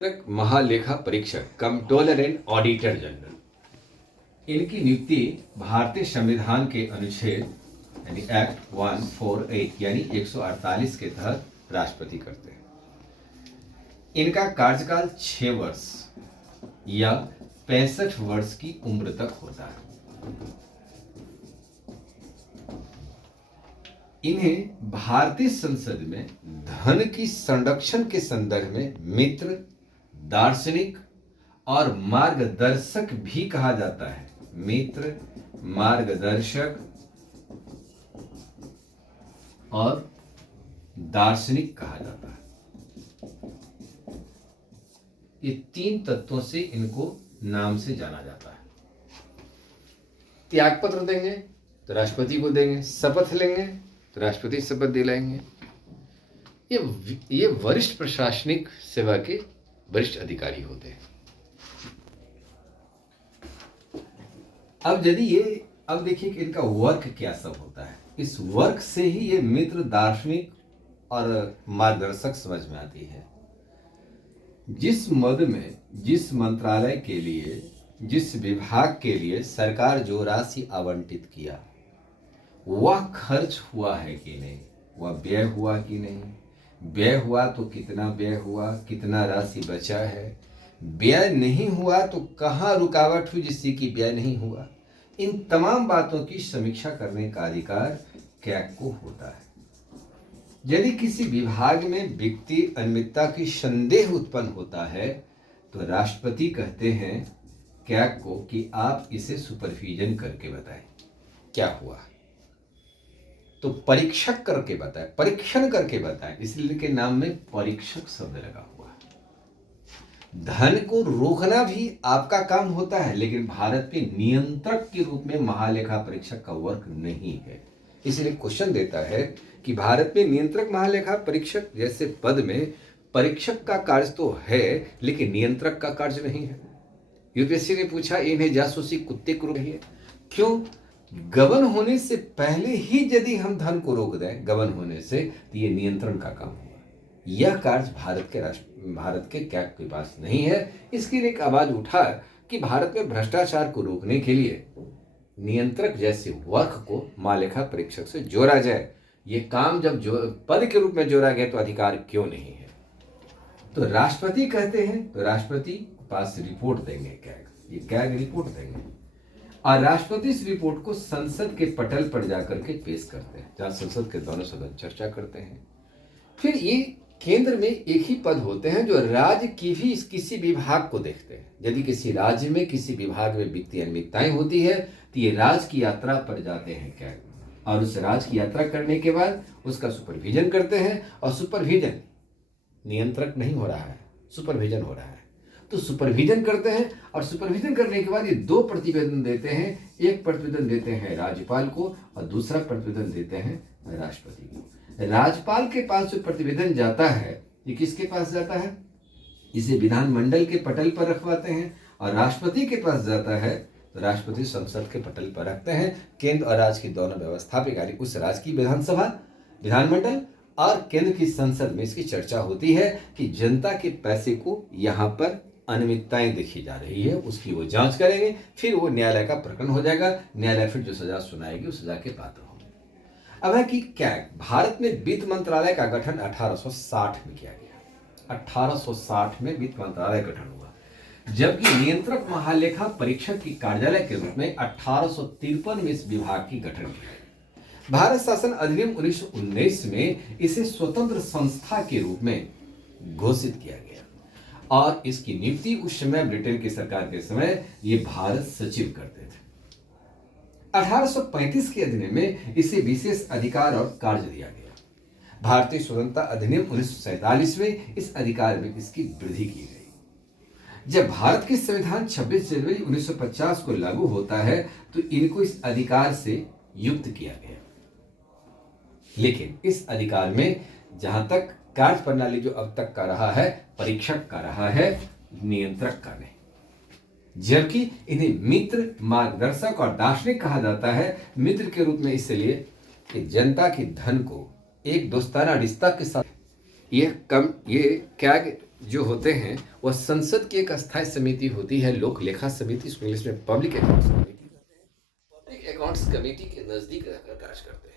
महालेखा परीक्षक controller and auditor general, इनकी नियुक्ति भारतीय संविधान के अनुच्छेद यानी एक्ट 148 यानी 148 के तहत राष्ट्रपति करते हैं। इनका कार्यकाल 6 वर्ष या 65 वर्ष की उम्र तक होता है। इन्हें भारतीय संसद में धन की संरक्षण के संदर्भ में मित्र, दार्शनिक और मार्गदर्शक भी कहा जाता है। मित्र, मार्गदर्शक और दार्शनिक कहा जाता है। ये 3 तत्वों से इनको नाम से जाना जाता है। त्यागपत्र देंगे तो राष्ट्रपति को देंगे, शपथ लेंगे तो राष्ट्रपति शपथ दिलाएंगे। ये वरिष्ठ प्रशासनिक सेवा के वरिष्ठ अधिकारी होते हैं। अब देखिए कि इनका वर्क क्या सब होता है। इस वर्क से ही ये मित्र, दार्शनिक और मार्गदर्शक समझ में आती है। जिस मद में, जिस मंत्रालय के लिए, जिस विभाग के लिए सरकार जो राशि आवंटित किया वह खर्च हुआ है कि नहीं, वह व्यय हुआ कि नहीं, व्यय हुआ तो कितना व्यय हुआ, कितना राशि बचा है, व्यय नहीं हुआ तो कहाँ रुकावट हुई जिससे कि व्यय नहीं हुआ। इन तमाम बातों की समीक्षा करने का अधिकार कैग को होता है। यदि किसी विभाग में व्यक्ति अनियमितता की संदेह उत्पन्न होता है तो राष्ट्रपति कहते हैं कैग को कि आप इसे सुपरविजन करके बताएं क्या हुआ। तो परीक्षक करके बताएं, परीक्षण करके बताएं, इसलिए के नाम में परीक्षक शब्द लगा हुआ है। धन को रोकना भी आपका काम होता है, लेकिन भारत में नियंत्रक के रूप में महालेखा परीक्षक का वर्क नहीं है। इसलिए क्वेश्चन देता है कि भारत में नियंत्रक, महालेखा परीक्षक जैसे पद में परीक्षक का कार्य तो है लेकिन नियंत्रक का कार्य नहीं है। यूपीएससी ने पूछा इन्हें जासूसी कुत्ते को रोकिए। क्यों? गबन होने से पहले ही यदि हम धन को रोक दें गबन होने से तो ये नियंत्रण का काम होगा। यह कार्य भारत के कैग के पास नहीं है। इसके लिए एक आवाज उठा कि भारत में भ्रष्टाचार को रोकने के लिए नियंत्रक जैसे वर्क को महालेखा परीक्षक से जोड़ा जाए। ये काम जब पद के रूप में जोड़ा गया तो अधिकार क्यों नहीं है? तो राष्ट्रपति कहते हैं तो राष्ट्रपति पास रिपोर्ट देंगे कैग, ये कैग रिपोर्ट देंगे और राष्ट्रपति इस रिपोर्ट को संसद के पटल पर जाकर के पेश करते हैं, जहां संसद के दोनों सदन चर्चा करते हैं। फिर ये केंद्र में एक ही पद होते हैं जो राज्य की भी किसी विभाग को देखते हैं। यदि किसी राज्य में, किसी विभाग में वित्तीय अनियमितताएं होती है तो ये राज्य की यात्रा पर जाते हैं कैग और उस राज्य की यात्रा करने के बाद उसका सुपरविजन करते हैं। और सुपरविजन नियंत्रक नहीं हो रहा है, सुपरविजन हो रहा है। तो सुपरविजन करते हैं और सुपरविजन करने के बाद ये 2 प्रतिवेदन देते हैं। एक प्रतिवेदन देते हैं राज्यपाल को और दूसरा प्रतिवेदन देते हैं राष्ट्रपति को। राज्यपाल के पास जो प्रतिवेदन जाता है ये किसके पास जाता है? इसे विधानमंडल के पटल पर रखवाते हैं। और राष्ट्रपति के पास जाता है तो राष्ट्रपति संसद के पटल पर रखते हैं। केंद्र और राज्य की दोनों व्यवस्थापिक यानी उस राज्य की विधानसभा, विधानमंडल और केंद्र की संसद में इसकी चर्चा होती है कि जनता के पैसे को यहाँ पर अनियमितताएं देखी जा रही है, उसकी वो जांच करेंगे। फिर वो न्यायालय का प्रकरण हो जाएगा, न्यायालय फिर जो सजा सुनाएगी उस सजा के पात्र होंगे। अब है कि क्या भारत में वित्त मंत्रालय का गठन 1860 में किया गया। 1860 में वित्त मंत्रालय गठन हुआ, जबकि नियंत्रक महालेखा परीक्षक की कार्यालय के रूप में 1853 में इस विभाग की गठन किया। भारत शासन अधिनियम 1919 में इसे स्वतंत्र संस्था के रूप में घोषित किया गया और इसकी नियुक्ति उस समय ब्रिटेन की सरकार के समय ये भारत सचिव करते थे। 1835 के अधिनियम में इसे विशेष अधिकार और कार्य दिया गया। भारतीय स्वतंत्रता अधिनियम 1947 में इस अधिकार में इसकी वृद्धि की गई। जब भारत के संविधान 26 जनवरी 1950 को लागू होता है तो इनको इस अधिकार से युक्त किया गया। लेकिन इस अधिकार में जहां तक कार्य प्रणाली जो अब तक का रहा है, परीक्षक का रहा है, नियंत्रक का नहीं। जबकि इन्हें मित्र, मार्गदर्शक और दार्शनिक कहा जाता है। मित्र के रूप में इसलिए कि जनता के धन को एक दोस्ताना रिश्ता के साथ ये क्या जो होते हैं वह संसद की एक अस्थायी समिति होती है, लोक लेखा समिति, इसको इंग्लिश में पब्लिक अकाउंट्स कमेटी कहते हैं। पब्लिक अकाउंट्स कमेटी के नजदीक रहकर कार्य करते हैं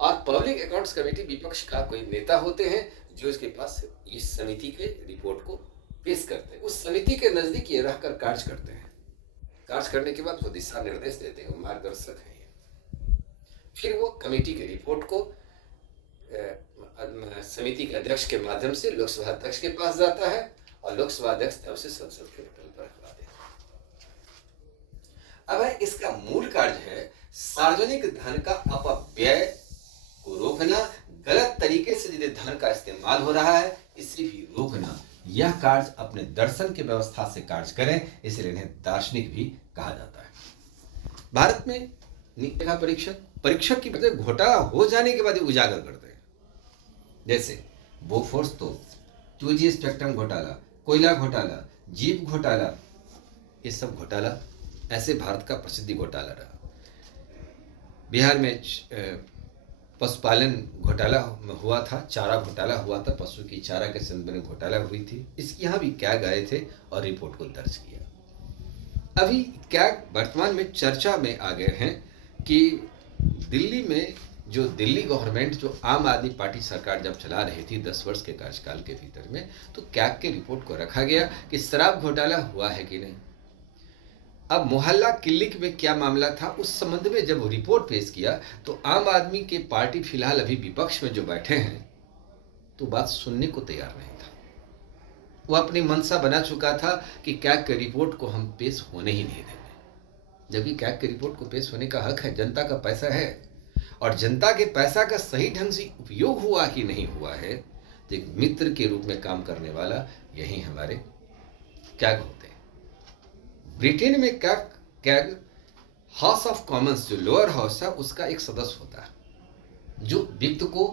और पब्लिक अकाउंट्स कमेटी विपक्ष का कोई नेता होते हैं जो इसके पास इस समिति के रिपोर्ट को पेश करते हैं। उस समिति के नजदीक ये रहकर कार्य करते हैं। कार्य करने के बाद वो दिशा निर्देश देते हैं, वो मार्गदर्शक हैं ये। फिर वो कमेटी के रिपोर्ट को समिति के अध्यक्ष के माध्यम से लोकसभा अध्यक्ष के पास जाता है और लोकसभा अध्यक्ष तब से संसद के पटल पर रखवा देता है। अब है इसका मूल कार्य है सार्वजनिक धन का अपव्यय को रोकना, गलत तरीके से यदि धन का इस्तेमाल हो रहा है इसे भी रोकना। यह कार्य अपने दर्शन के व्यवस्था से कार्य करें, इसलिए इन्हें दार्शनिक भी कहा जाता है। भारत में लेखा परीक्षक की वजह घोटाला हो जाने के बाद उजागर करते हैं। जैसे बोफोर्स तो 2G स्पेक्ट्रम घोटाला, कोयला घोटाला, जीप घोटाला, ये सब घोटाला ऐसे भारत का प्रसिद्ध घोटाला रहा। बिहार में पशुपालन घोटाला हुआ था, चारा घोटाला हुआ था, पशु की चारा के संबंध में घोटाला हुई थी। इसकी यहाँ भी क्या गए थे और रिपोर्ट को दर्ज किया। अभी क्या वर्तमान में चर्चा में आ गए हैं कि दिल्ली में जो दिल्ली गवर्नमेंट, जो आम आदमी पार्टी सरकार जब चला रही थी 10 वर्ष के कार्यकाल के भीतर में, तो कैग के रिपोर्ट को रखा गया कि शराब घोटाला हुआ है कि नहीं। अब मोहल्ला क्लिनिक में क्या मामला था उस संबंध में जब रिपोर्ट पेश किया तो आम आदमी के पार्टी फिलहाल अभी विपक्ष में जो बैठे हैं तो बात सुनने को तैयार नहीं था। वो अपनी मंशा बना चुका था कि कैग के रिपोर्ट को हम पेश होने ही नहीं देंगे, जबकि कैग के रिपोर्ट को पेश होने का हक है, जनता का पैसा है और जनता के पैसा का सही ढंग से उपयोग हुआ कि नहीं हुआ है तो एक मित्र के रूप में काम करने वाला यही हमारे कैग होते हैं। ब्रिटेन में कैग हाउस ऑफ कॉमन्स, जो लोअर हाउस है, उसका एक सदस्य होता है जो व्यक्ति को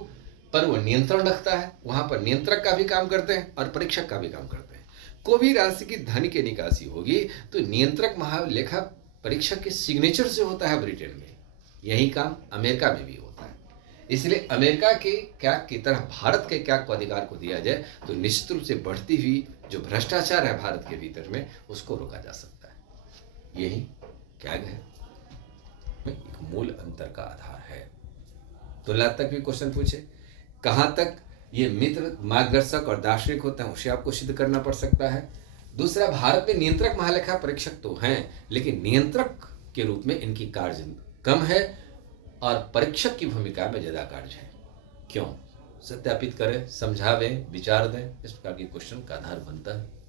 पर वो नियंत्रण रखता है। वहां पर नियंत्रक का भी काम करते हैं और परीक्षक का भी काम करते हैं। कोई भी राशि की धन की निकासी होगी तो नियंत्रक महालेखा परीक्षक के सिग्नेचर से होता है ब्रिटेन में। यही काम अमेरिका में भी होता है। इसलिए अमेरिका के कैग की तरह भारत के कैग को अधिकार को दिया जाए तो निश्चित रूप से बढ़ती हुई जो भ्रष्टाचार है भारत के भीतर में उसको रोका जा सकता है। यही कैग है, एक मूल अंतर का आधार है। तुलना तक भी क्वेश्चन पूछे, कहां तक ये मित्र मार्गदर्शक और दार्शनिक होते हैं उसे आपको सिद्ध करना पड़ सकता है। दूसरा, भारत में नियंत्रक महालेखा परीक्षक तो हैं लेकिन नियंत्रक के रूप में इनकी कार्य कम है और परीक्षक की भूमिका में ज्यादा कार्य है। क्यों? सत्यापित करें, समझावें, विचार दें, इस प्रकार के क्वेश्चन का आधार बनता है।